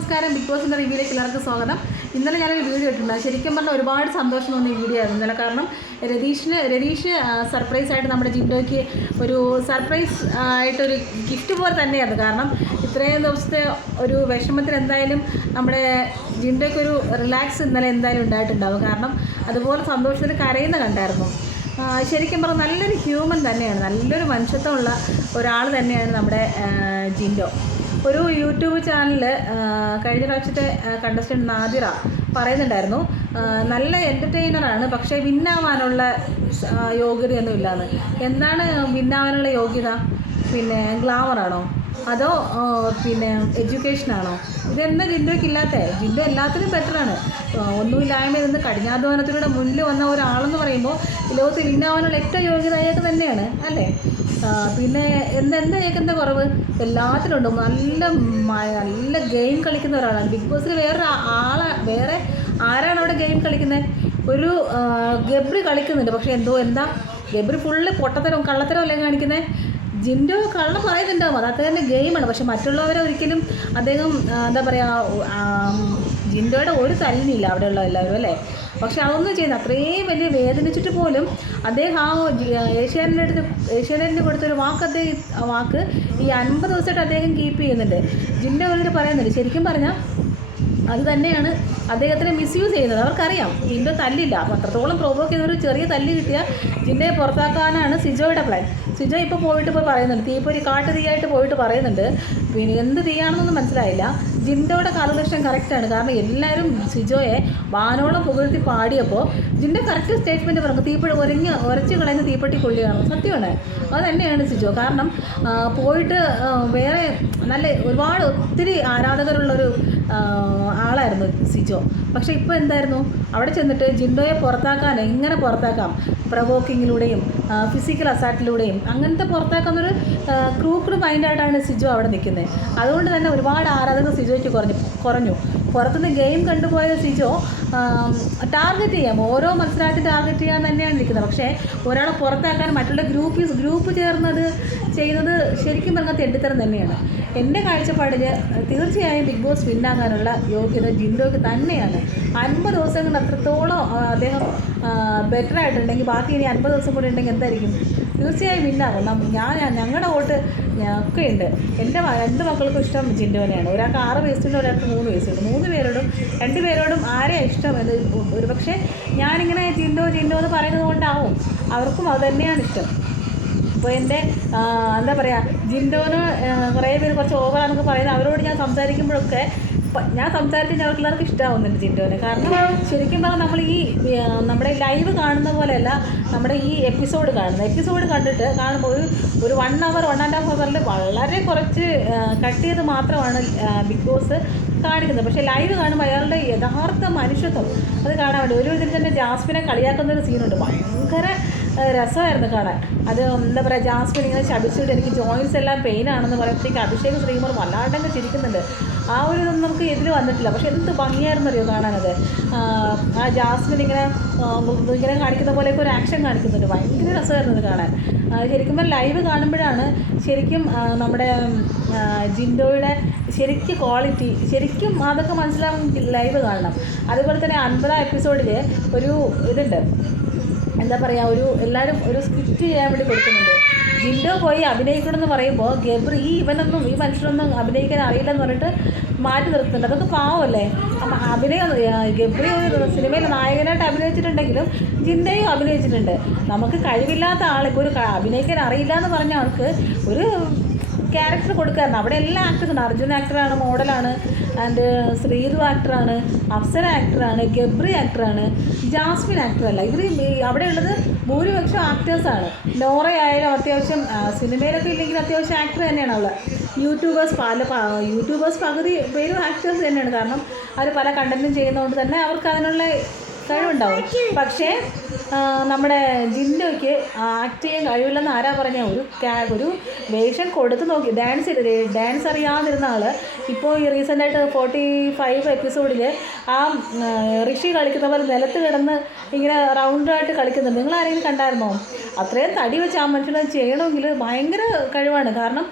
നമസ്കാരം. ബിഗ് ബോസിൻ്റെ റിവ്യൂയിലേക്ക് എല്ലാവർക്കും സ്വാഗതം. ഇന്നലെ ഞാനൊരു വീഡിയോ ഇട്ടിട്ടുണ്ട്. ശരിക്കും പറഞ്ഞാൽ ഒരുപാട് സന്തോഷം തോന്നിയ വീഡിയോ ആയിരുന്നു ഇന്നലെ. കാരണം രതീഷ് സർപ്രൈസായിട്ട് നമ്മുടെ ജിൻഡോയ്ക്ക് ഒരു സർപ്രൈസ് ആയിട്ടൊരു ഗിഫ്റ്റ് പോലെ തന്നെയായിരുന്നു. കാരണം ഇത്രയും ദിവസത്തെ ഒരു വിഷമത്തിന് എന്തായാലും നമ്മുടെ ജിൻഡോയ്ക്കൊരു റിലാക്സ് ഇന്നലെ എന്തായാലും ഉണ്ടായിട്ടുണ്ടാവും. കാരണം അതുപോലെ സന്തോഷത്തിൽ കരയുന്ന കണ്ടായിരുന്നു. ശരിക്കും പറഞ്ഞാൽ നല്ലൊരു ഹ്യൂമൻ തന്നെയാണ്, നല്ലൊരു മനുഷ്യത്വമുള്ള ഒരാൾ തന്നെയാണ് നമ്മുടെ ജിൻഡോ. ഒരു യൂട്യൂബ് ചാനലിൽ കഴിഞ്ഞ പ്രാവശ്യത്തെ കണ്ടസ്റ്റൻറ്റ് നാദിറ പറയുന്നുണ്ടായിരുന്നു, നല്ല എൻ്റർടൈനറാണ്, പക്ഷേ വിന്നാവാനുള്ള യോഗ്യതയൊന്നും ഇല്ലയെന്ന്. എന്താണ് വിന്നാവാനുള്ള യോഗ്യത? പിന്നെ ഗ്ലാമറാണോ, അതോ പിന്നെ എഡ്യൂക്കേഷനാണോ? ഇതെന്താ ജിൻഡോയ്ക്ക് ഇല്ലാത്തത്? ജിൻഡോ എല്ലാത്തിനും ബെറ്ററാണ്. ഒന്നുമില്ലായ്മ ഇരുന്ന് കഠിനാധ്വാനത്തിലൂടെ മുന്നിൽ വന്ന ഒരാളെന്ന് പറയുമ്പോൾ ലോകത്ത് വിന്നാവാനുള്ള ഏറ്റവും യോഗ്യത അയാൾക്ക് തന്നെയാണ്, അല്ലേ? പിന്നെ എന്താ അയാൾക്കെന്താ കുറവ്? എല്ലാത്തിനും ഉണ്ട്. നല്ല ഗെയിം കളിക്കുന്ന ഒരാളാണ്. ബിഗ് ബോസിൽ വേറെ ആരാണ് അവിടെ ഗെയിം കളിക്കുന്നത്? ഒരു ഗബ്രി കളിക്കുന്നുണ്ട്, പക്ഷേ എന്താ ഗബ്രി ഫുള്ള് പൊട്ടത്തരവും കള്ളത്തരവും അല്ലേ കാണിക്കുന്നത്? ജിൻഡോ കള്ളം പറയുന്നുണ്ടാവും, അതൊക്കെ തന്നെ ഗെയിമാണ്. പക്ഷെ മറ്റുള്ളവരെ ഒരിക്കലും അദ്ദേഹം എന്താ പറയുക, ജിൻഡോയുടെ ഒരു തല്ലിനില്ല അവിടെയുള്ള എല്ലാവരും, അല്ലേ? പക്ഷെ അതൊന്നും ചെയ്യുന്നത് അത്രയും വലിയ വേദനിച്ചിട്ട് പോലും അദ്ദേഹം ഏഷ്യാനെറ്റിന് കൊടുത്തൊരു വാക്ക് ഈ 50 ദിവസമായിട്ട് അദ്ദേഹം കീപ്പ് ചെയ്യുന്നുണ്ട്. ജിൻഡോ അവരോട് പറയുന്നുണ്ട്. ശരിക്കും പറഞ്ഞാൽ അത് തന്നെയാണ് അദ്ദേഹത്തിനെ മിസ്യൂസ് ചെയ്യുന്നത്. അവർക്കറിയാം ജിൻഡോ തല്ലില്ല. അപ്പോൾ അത്രത്തോളം പ്രൊവോക്ക് ചെയ്തൊരു ചെറിയ തല്ല് കിട്ടിയാൽ ജിൻഡോയെ പുറത്താക്കാനാണ് സിജോയുടെ പ്ലാൻ. സിജോ ഇപ്പോൾ പറയുന്നുണ്ട്, കാട്ടു തീയായിട്ട് പോയിട്ട് പറയുന്നുണ്ട്. പിന്നെ എന്ത് തീയാണെന്നൊന്നും മനസ്സിലായില്ല. ജിൻഡോയുടെ കാൽക്കുലേഷൻ കറക്റ്റാണ്. കാരണം എല്ലാവരും സിജോയെ വാനോളം പുകഴ്ത്തി പാടിയപ്പോൾ ജിൻഡോ കറക്റ്റ് സ്റ്റേറ്റ്മെൻറ്റ് പറഞ്ഞു, ഉരച്ച് കളയുന്ന തീപ്പെട്ടി കൊള്ളിയാണ്. സത്യമാണ്, അത് തന്നെയാണ് സിജോ. കാരണം പോയിട്ട് വേറെ ഒരുപാട് ഒത്തിരി ആരാധകരുള്ളൊരു ആളായിരുന്നു സിജോ. പക്ഷേ ഇപ്പോൾ എന്തായിരുന്നു, അവിടെ ചെന്നിട്ട് ജിൻഡോയെ എങ്ങനെ പുറത്താക്കാം, പ്രവോക്കിങ്ങിലൂടെയും ഫിസിക്കൽ അസാൾട്ടിലൂടെയും അങ്ങനത്തെ പുറത്താക്കുന്നൊരു ക്രൂക്കഡ് മൈൻഡായിട്ടാണ് സിജോ അവിടെ നിൽക്കുന്നത്. അതുകൊണ്ട് തന്നെ ഒരുപാട് ആരാധകർ സിജോയ്ക്ക് കുറഞ്ഞു. പുറത്തുനിന്ന് ഗെയിം കണ്ടുപോയ സിജോ ടാർഗറ്റ് ചെയ്യാം, ഓരോ മത്സരാർത്ഥി ടാർഗറ്റ് ചെയ്യാൻ തന്നെയാണ് നിൽക്കുന്നത്. പക്ഷേ ഒരാളെ പുറത്താക്കാൻ മറ്റുള്ള ഗ്രൂപ്പ് ചേർന്നത് ചെയ്യുന്നത് ശരിക്കും പറഞ്ഞാൽ തെണ്ടിത്തരം തന്നെയാണ്. എൻ്റെ കാഴ്ചപ്പാടിൽ തീർച്ചയായും ബിഗ് ബോസ് വിന്നാകാനുള്ള യോഗ്യത ജിൻഡോയ്ക്ക് തന്നെയാണ്. 50 ദിവസം കൊണ്ട് അത്രത്തോളം അദ്ദേഹം ബെറ്ററായിട്ടുണ്ടെങ്കിൽ ബാക്കി ഇനി 50 ദിവസം കൂടി ഉണ്ടെങ്കിൽ എന്തായിരിക്കും? തീർച്ചയായും വിന്നാകും. ഞങ്ങളുടെ വോട്ട് ഒക്കെ ഉണ്ട്. എൻ്റെ 2 മക്കൾക്കും ഇഷ്ടം ജിൻഡോനെയാണ്. ഒരാൾക്ക് 6 വയസ്സുണ്ട്, ഒരാൾക്ക് 3 വയസ്സുണ്ട്. 2 പേരോടും ആരെയാണ് ഇഷ്ടം എന്ന് ഒരുപക്ഷെ ഞാനിങ്ങനെ ജിൻഡോ എന്ന് പറയുന്നത് കൊണ്ടാവും അവർക്കും അത് തന്നെയാണ് ഇഷ്ടം. അപ്പോൾ എൻ്റെ എന്താ പറയുക, ജിൻഡോന് കുറേ പേര് കുറച്ച് ഓവറാണെന്നൊക്കെ പറയുന്നത് അവരോട് ഞാൻ സംസാരിക്കുമ്പോഴൊക്കെ ഞങ്ങൾക്ക് എല്ലാവർക്കും ഇഷ്ടമാവുന്നുണ്ട് ജിൻഡോനെ. കാരണം ശരിക്കും പറഞ്ഞാൽ നമ്മൾ നമ്മുടെ ലൈവ് കാണുന്ന പോലെയല്ല നമ്മുടെ ഈ എപ്പിസോഡ് കണ്ടിട്ട് കാണുമ്പോൾ ഒരു 1 hour 1.5 hour വളരെ കുറച്ച് കട്ട് ചെയ്ത് മാത്രമാണ് ബിഗ് ബോസ് കാണിക്കുന്നത്. പക്ഷേ ലൈവ് കാണുമ്പോൾ അയാളുടെ യഥാർത്ഥ മനുഷ്യത്വം അത് കാണാൻ വേണ്ടി ഒരു ഇതിൽ തന്നെ ജാസ്മിനെ കളിയാക്കുന്നൊരു സീനുണ്ട്. ഭയങ്കര രസമായിരുന്നു കാണാൻ. അത് എന്താ പറയുക, ജാസ്മിൻ ഇങ്ങനെ ശപിച്ചിട്ട് എനിക്ക് ജോയിൻസ് എല്ലാം പെയിനാണെന്ന് പറയുമ്പോഴത്തേക്ക് അഭിഷേക് ശ്രീകുമാർ വല്ലാണ്ടങ്ങ് ചിരിക്കുന്നുണ്ട്. ആ ഒരു ഇതൊന്നും നമുക്ക് എതിൽ വന്നിട്ടില്ല. പക്ഷെ എന്ത് ഭംഗിയായിരുന്നറിയോ കാണാനത്. ആ ജാസ്മിൻ ഇങ്ങനെ കാണിക്കുന്ന പോലെയൊക്കെ ഒരു ആക്ഷൻ കാണിക്കുന്നുണ്ട്. ഭയങ്കര രസമായിരുന്നു കാണാൻ. ശരിക്കും ലൈവ് കാണുമ്പോഴാണ് ശരിക്കും നമ്മുടെ ജിൻഡോയുടെ ശരിക്കും ക്വാളിറ്റി ശരിക്കും അതൊക്കെ മനസ്സിലാവും. ലൈവ് കാണണം. അതുപോലെ തന്നെ 50ാം എപ്പിസോഡിൽ ഒരു ഇതുണ്ട്, എന്താ പറയുക, എല്ലാവരും ഒരു സ്ക്രിപ്റ്റ് ചെയ്യാൻ വേണ്ടി കൊടുക്കുന്നുണ്ട്. ജിൻഡോ പോയി അഭിനയിക്കണമെന്ന് പറയുമ്പോൾ ഗബ്രി ഈ മനുഷ്യനൊന്നും അഭിനയിക്കാൻ അറിയില്ലെന്ന് പറഞ്ഞിട്ട് മാറ്റി നിർത്തുന്നുണ്ട്. അതൊക്കെ പാവമല്ലേ? ഗബ്രി ഒരു സിനിമയിൽ നായകനായിട്ട് അഭിനയിച്ചിട്ടുണ്ടെങ്കിലും ജിൻഡോയും അഭിനയിച്ചിട്ടുണ്ട്. നമുക്ക് കഴിവില്ലാത്ത ആളിപ്പോൾ അഭിനയിക്കാൻ അറിയില്ല എന്ന് പറഞ്ഞ ആൾക്ക് ഒരു ക്യാരക്ടർ കൊടുക്കാറുണ്ട്. അവിടെ എല്ലാ ആക്ടേഴ്സുണ്ട്. അർജുൻ ആക്ടറാണ്, മോഡലാണ്, ആൻഡ് ശ്രീതു ആക്ടറാണ്, അഫ്സര ആക്ടറാണ്, ഗബ്രി ആക്ടറാണ്, ജാസ്മിൻ ആക്ടറല്ല. അവിടെയുള്ളത് ഭൂരിപക്ഷം ആക്ടേഴ്സാണ്. നോറയായാലും അത്യാവശ്യം സിനിമയിലൊക്കെ ഇല്ലെങ്കിൽ അത്യാവശ്യം ആക്ടർ തന്നെയാണ് അവൾ. യൂട്യൂബേഴ്സ് പകുതി പേരും ആക്ടേഴ്സ് തന്നെയാണ്. കാരണം അവർ പല കണ്ടന്റും ചെയ്യുന്നതുകൊണ്ട് തന്നെ അവർക്ക് അതിനുള്ള കഴിവുണ്ടാവും. പക്ഷേ നമ്മുടെ ജിൻഡോയ്ക്ക് ആക്ട് ചെയ്യാൻ കഴിവില്ലെന്ന് ആരാ പറഞ്ഞ? ഒരു വേഷം കൊടുത്ത് നോക്കി ഡാൻസ് അറിയാതിരുന്ന ആൾ ഇപ്പോൾ ഈ റീസെൻ്റായിട്ട് 45 എപ്പിസോഡിൽ ആ ഋഷി കളിക്കുന്ന പോലെ നിലത്ത് കിടന്ന് ഇങ്ങനെ റൗണ്ടായിട്ട് കളിക്കുന്നുണ്ട്. നിങ്ങൾ ആരെങ്കിലും കണ്ടായിരുന്നോ? അത്രയും തടി വെച്ച് ആ മനുഷ്യനത് ചെയ്യണമെങ്കിൽ ഭയങ്കര കഴിവാണ്. കാരണം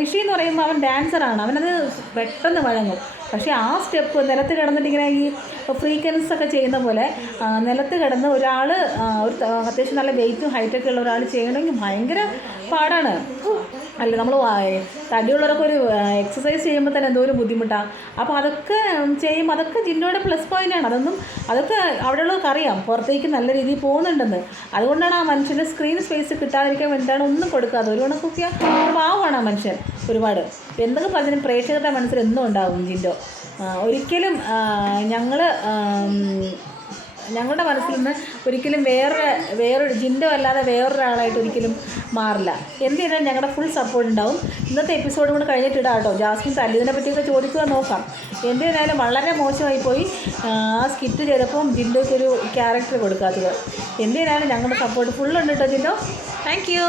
ഋഷി എന്ന് പറയുമ്പോൾ അവൻ ഡാൻസറാണ്, അവനത് പെട്ടെന്ന് വഴങ്ങും. പക്ഷേ ആ സ്റ്റെപ്പ് നിലത്ത് കിടന്നിട്ട് ഇങ്ങനെ ഈ ഫ്രീക്വൻസ് ഒക്കെ ചെയ്യുന്ന പോലെ നിലത്ത് കിടന്ന് ഒരാൾ ഒരു അത്യാവശ്യം നല്ല വെയിറ്റും ഹൈറ്റൊക്കെ ഉള്ള ഒരാൾ ചെയ്യണമെങ്കിൽ ഭയങ്കര പാടാണ്. അല്ല നമ്മൾ തടിയുള്ളവരൊക്കെ ഒരു എക്സസൈസ് ചെയ്യുമ്പോൾ തന്നെ എന്തോ ഒരു ബുദ്ധിമുട്ടാണ്. അപ്പോൾ അതൊക്കെ ചെയ്യുമ്പോൾ അതൊക്കെ ജിന്നോയുടെ പ്ലസ് പോയിൻ്റാണ്. അതൊക്കെ അവിടെയുള്ളവർക്ക് അറിയാം പുറത്തേക്ക് നല്ല രീതിയിൽ പോകുന്നുണ്ടെന്ന്. അതുകൊണ്ടാണ് ആ മനുഷ്യൻ്റെ സ്ക്രീൻ സ്പേസ് കിട്ടാതിരിക്കാൻ വേണ്ടിയിട്ടാണ് ഒന്നും കൊടുക്കാതെ. ഒരു കണക്കൊക്കെ പാവമാണ് ആ മനുഷ്യൻ ഒരുപാട്. എന്തൊക്കെ പറഞ്ഞാലും പ്രേക്ഷകരുടെ മനസ്സിൽ എന്നും ഉണ്ടാകും ജിൻഡോ. ഒരിക്കലും ഞങ്ങളുടെ മനസ്സിൽ നിന്ന് ഒരിക്കലും വേറൊരു ജിൻഡോ അല്ലാതെ വേറൊരാളായിട്ട് ഒരിക്കലും മാറില്ല. എന്ത് ചെയ്താലും ഞങ്ങളുടെ ഫുൾ സപ്പോർട്ട് ഉണ്ടാവും. ഇന്നത്തെ എപ്പിസോഡും കൂടെ കഴിഞ്ഞിട്ടിടാം കേട്ടോ. ജാസ്മിൻ തല്ലിയതിനെ പറ്റിയൊക്കെ ചോദിക്കുക നോക്കാം. എന്ത് ചെയ്താലും വളരെ മോശമായി പോയി ആ സ്കിറ്റ് ചെയ്തപ്പം ജിൻഡോയ്ക്ക് ഒരു ക്യാരക്ടർ കൊടുക്കാത്തത്. എന്ത് ചെയ്താലും ഞങ്ങളുടെ സപ്പോർട്ട് ഫുള്ളുണ്ട് കേട്ടോ ജിൻഡോ. Thank you.